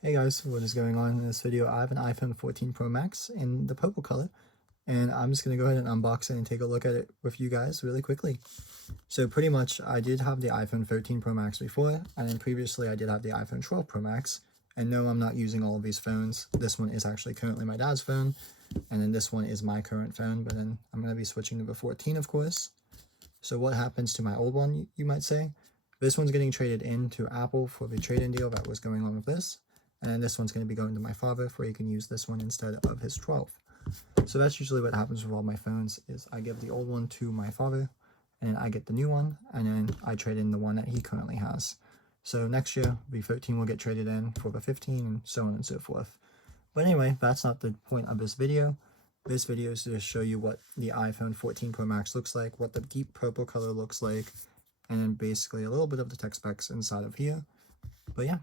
Hey guys, what is going on in this video? I have an iPhone 14 Pro Max in the purple color, and I'm just going to go ahead and unbox it and take a look at it with you guys really quickly. So pretty much, I did have the iPhone 13 Pro Max before, and then previously I did have the iPhone 12 Pro Max, and no, I'm not using all of these phones. This one is actually currently my dad's phone, and then this one is my current phone, but then I'm going to be switching to the 14, of course. So what happens to my old one, you might say? This one's getting traded in to Apple for the trade-in deal that was going on with this. And this one's going to be going to my father for he can use this one instead of his 12. So that's usually what happens with all my phones is I give the old one to my father and then I get the new one and then I trade in the one that he currently has. So next year the 13 will get traded in for the 15 and so on and so forth. But anyway, that's not the point of this video. This video is to show you what the iPhone 14 Pro Max looks like, what the deep purple color looks like, and then basically a little bit of the tech specs inside of here. But yeah,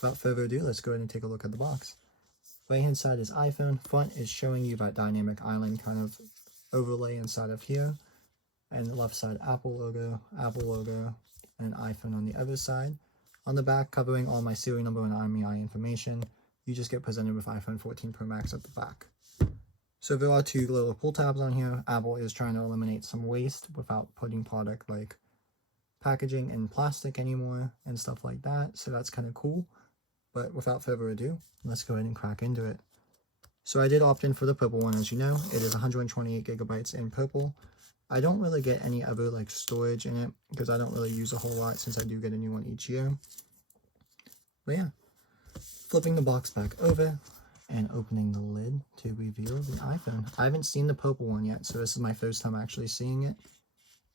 without further ado, let's go ahead and take a look at the box. Right hand side is iPhone, front is showing you that dynamic island kind of overlay inside of here, and the left side Apple logo, and iPhone on the other side. On the back, covering all my serial number and IMEI information, you just get presented with iPhone 14 Pro Max at the back. So there are two little pull tabs on here. Apple is trying to eliminate some waste without putting product like packaging in plastic anymore and stuff like that, so that's kind of cool. But without further ado, let's go ahead and crack into it. So I did opt in for the purple one, as you know. It is 128 gigabytes in purple. I don't really get any other like storage in it because I don't really use a whole lot since I do get a new one each year. But yeah, flipping the box back over and opening the lid to reveal the iPhone. I haven't seen the purple one yet, so this is my first time actually seeing it,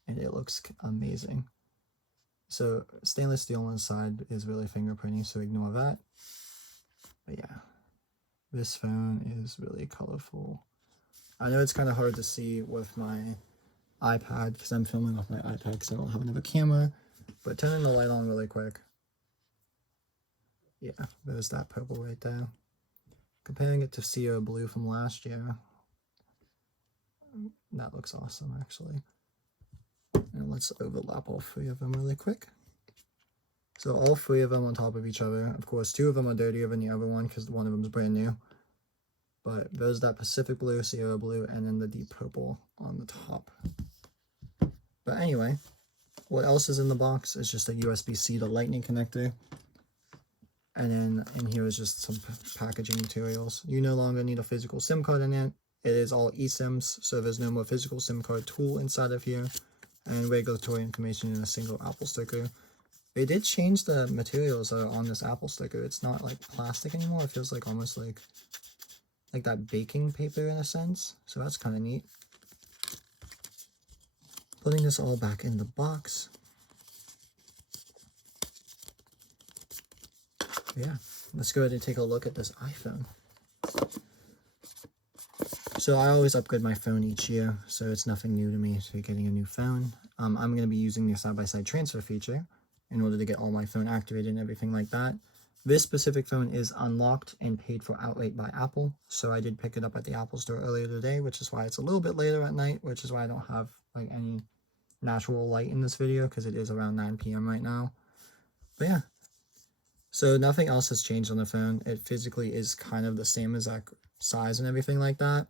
and it looks amazing. So stainless steel on the side is really fingerprinty, so ignore that. But yeah, this phone is really colorful. I know it's kind of hard to see with my iPad because I'm filming off my iPad because I don't have another camera, but turning the light on really quick. Yeah, there's that purple right there. Comparing it to Sierra Blue from last year, that looks awesome actually. And let's overlap all three of them really quick. So all three of them on top of each other. Of course, two of them are dirtier than the other one because one of them is brand new. But there's that Pacific Blue, Sierra Blue, and then the deep purple on the top. But anyway, what else is in the box is just a USB-C to Lightning connector. And then in here is just some packaging materials. You no longer need a physical SIM card in it. It is all eSIMs, so there's no more physical SIM card tool inside of here. And regulatory information in a single Apple sticker. They did change the materials that are on this Apple sticker. It's not like plastic anymore. It feels like almost like that baking paper in a sense. So that's kind of neat. Putting this all back in the box. Yeah, let's go ahead and take a look at this iPhone. So I always upgrade my phone each year, so it's nothing new to me to getting a new phone. I'm going to be using the side-by-side transfer feature in order to get all my phone activated and everything like that. This specific phone is unlocked and paid for outright by Apple, so I did pick it up at the Apple store earlier today, which is why it's a little bit later at night, which is why I don't have like any natural light in this video because it is around 9 p.m. right now. But yeah, so nothing else has changed on the phone. It physically is kind of the same exact size and everything like that.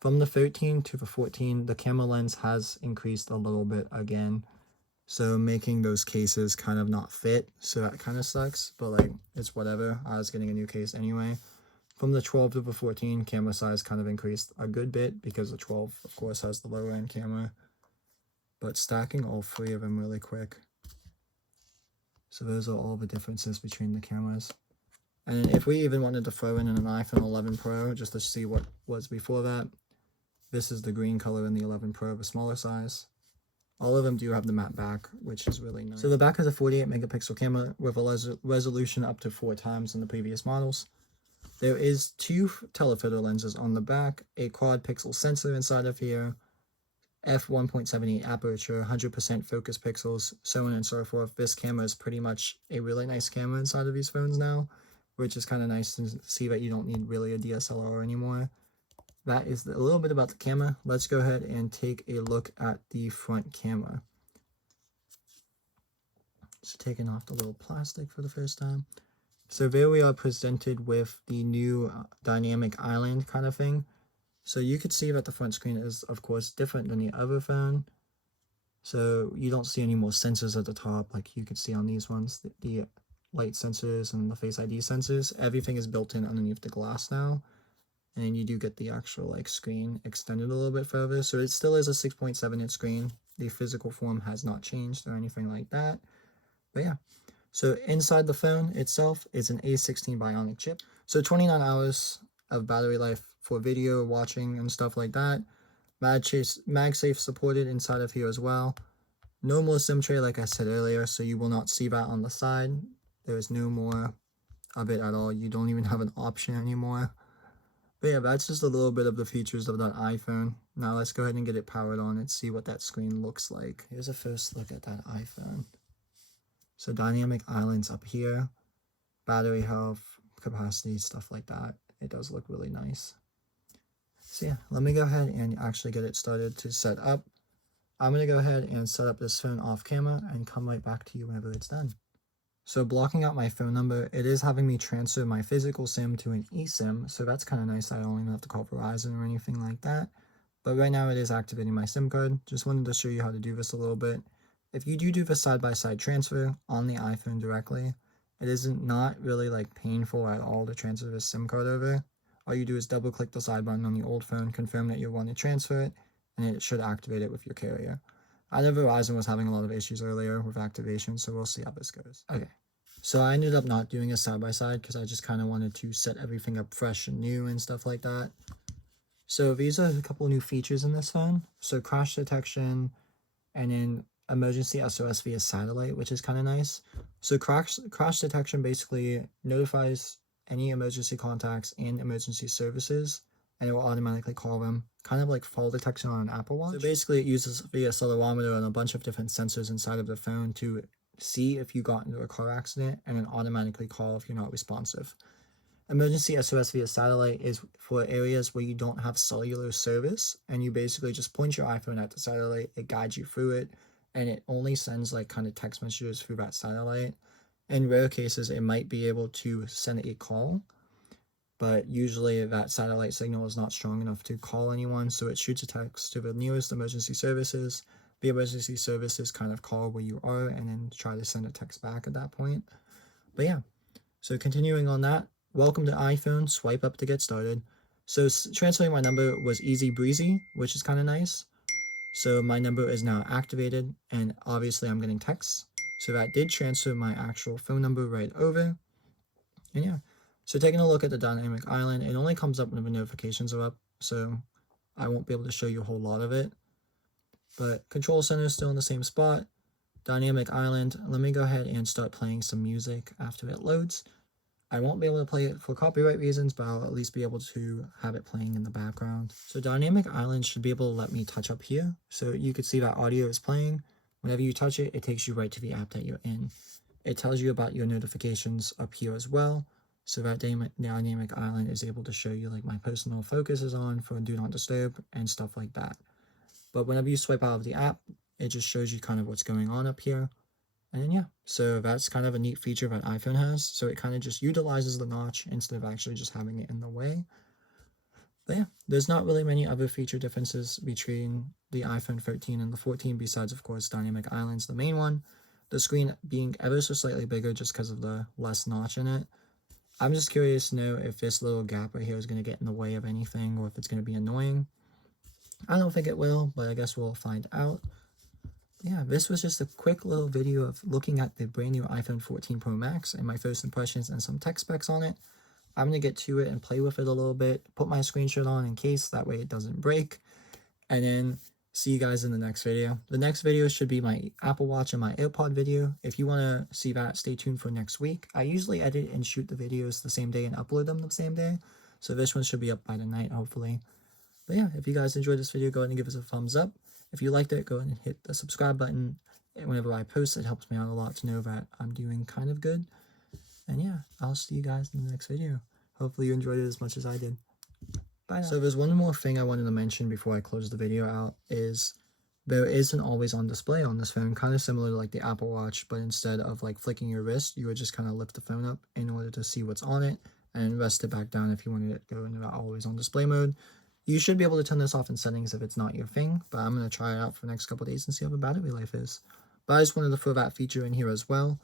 From the 13 to the 14, the camera lens has increased a little bit again. So making those cases kind of not fit. So that kind of sucks, but like it's whatever. I was getting a new case anyway. From the 12 to the 14, camera size kind of increased a good bit because the 12, of course, has the lower end camera. But stacking all three of them really quick. So those are all the differences between the cameras. And if we even wanted to throw in an iPhone 11 Pro just to see what was before that, this is the green color in the 11 Pro, the smaller size. All of them do have the matte back, which is really nice. So the back has a 48 megapixel camera with a resolution up to 4 times in the previous models. There is 2 telephoto lenses on the back, a quad pixel sensor inside of here, f1.78 aperture, 100% focus pixels, so on and so forth. This camera is pretty much a really nice camera inside of these phones now, which is kind of nice to see that you don't need really a DSLR anymore. That is a little bit about the camera. Let's go ahead and take a look at the front camera. Just taking off the little plastic for the first time. So there we are presented with the new dynamic island kind of thing. So you could see that the front screen is of course different than the other phone. So you don't see any more sensors at the top like you could see on these ones, the light sensors and the Face ID sensors. Everything is built in underneath the glass now. And then you do get the actual like screen extended a little bit further. So it still is a 6.7-inch screen. The physical form has not changed or anything like that. But yeah. So inside the phone itself is an A16 Bionic chip. So 29 hours of battery life for video watching and stuff like that. MagSafe supported inside of here as well. No more SIM tray like I said earlier, so you will not see that on the side. There is no more of it at all. You don't even have an option anymore. But yeah, that's just a little bit of the features of that iPhone. Now let's go ahead and get it powered on and see what that screen looks like. Here's a first look at that iPhone. So dynamic islands up here, battery health, capacity, stuff like that. It does look really nice. So yeah, let me go ahead and actually get it started to set up. I'm going to go ahead and set up this phone off camera and come right back to you whenever it's done. So blocking out my phone number, it is having me transfer my physical SIM to an eSIM, so that's kind of nice. I don't even have to call Verizon or anything like that. But right now it is activating my SIM card. Just wanted to show you how to do this a little bit. If you do the side-by-side transfer on the iPhone directly, it isn't not really like painful at all to transfer this SIM card over. All you do is double click the side button on the old phone, confirm that you want to transfer it, and it should activate it with your carrier. I know Verizon was having a lot of issues earlier with activation, so we'll see how this goes. Okay, so I ended up not doing a side-by-side because I just kind of wanted to set everything up fresh and new and stuff like that. So these are a couple new features in this phone. So crash detection and then emergency SOS via satellite, which is kind of nice. So crash detection basically notifies any emergency contacts and emergency services, and it will automatically call them, kind of like fall detection on an Apple Watch. So basically it uses the accelerometer and a bunch of different sensors inside of the phone to see if you got into a car accident and then automatically call if you're not responsive. Emergency SOS via satellite is for areas where you don't have cellular service, and you basically just point your iPhone at the satellite, it guides you through it, and it only sends like kind of text messages through that satellite. In rare cases, it might be able to send a call, but usually that satellite signal is not strong enough to call anyone, so it shoots a text to the nearest emergency services. The emergency services kind of call where you are and then try to send a text back at that point. But yeah, so continuing on that, welcome to iPhone, swipe up to get started. So transferring my number was easy breezy, which is kind of nice. So my number is now activated, and obviously I'm getting texts. So that did transfer my actual phone number right over. And yeah, so taking a look at the dynamic island, it only comes up when the notifications are up, so I won't be able to show you a whole lot of it. But control center is still in the same spot. Dynamic island, let me go ahead and start playing some music after it loads. I won't be able to play it for copyright reasons, but I'll at least be able to have it playing in the background. So Dynamic Island should be able to let me touch up here. So you could see that audio is playing. Whenever you touch it, it takes you right to the app that you're in. It tells you about your notifications up here as well. So that Dynamic Island is able to show you like my personal focus is on for Do Not Disturb and stuff like that. But whenever you swipe out of the app, it just shows you kind of what's going on up here. And then yeah, so that's kind of a neat feature that iPhone has. So it kind of just utilizes the notch instead of actually just having it in the way. But yeah, there's not really many other feature differences between the iPhone 13 and the 14 besides, of course, Dynamic Island's the main one. The screen being ever so slightly bigger just because of the less notch in it. I'm just curious to know if this little gap right here is going to get in the way of anything or if it's going to be annoying. I don't think it will, but I guess we'll find out. Yeah, this was just a quick little video of looking at the brand new iPhone 14 Pro Max and my first impressions and some tech specs on it. I'm going to get to it and play with it a little bit, put my screenshot on in case, that way it doesn't break, and then see you guys in the next video. The next video should be my Apple Watch and my AirPod video. If you want to see that, stay tuned for next week. I usually edit and shoot the videos the same day and upload them the same day, so this one should be up by tonight, hopefully. But yeah, if you guys enjoyed this video, go ahead and give us a thumbs up. If you liked it, go ahead and hit the subscribe button. Whenever I post, it helps me out a lot to know that I'm doing kind of good. And yeah, I'll see you guys in the next video. Hopefully you enjoyed it as much as I did. Bye now. So there's one more thing I wanted to mention before I close the video out is There is an always on display on this phone, kind of similar to like the Apple Watch, but instead of like flicking your wrist, you would just kind of lift the phone up in order to see what's on it and rest it back down if you wanted it to go into that always on display mode. You should be able to turn this off in settings if it's not your thing, but I'm going to try it out for the next couple days and see how the battery life is. But I just wanted to throw that feature in here as well.